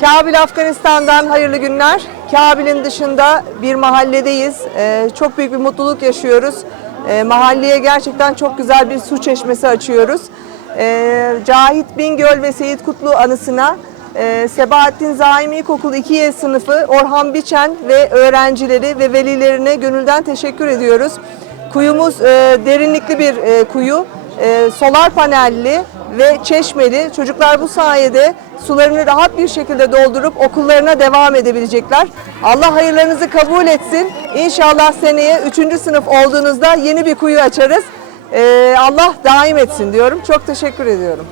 Kabil Afganistan'dan hayırlı günler. Kabil'in dışında bir mahalledeyiz. Ee, çok büyük bir mutluluk yaşıyoruz. Ee, mahalleye gerçekten çok güzel bir su çeşmesi açıyoruz. Ee, Cahit Bingöl ve Seyit Kutlu anısına e, Sebahattin Zaim İlkokulu 2Y sınıfı Orhan Biçen ve öğrencileri ve velilerine gönülden teşekkür ediyoruz. Kuyumuz e, derinlikli bir e, kuyu. E, solar panelli ve çeşmeli. Çocuklar bu sayede sularını rahat bir şekilde doldurup okullarına devam edebilecekler. Allah hayırlarınızı kabul etsin. İnşallah seneye 3. sınıf olduğunuzda yeni bir kuyu açarız. E, Allah daim etsin diyorum. Çok teşekkür ediyorum.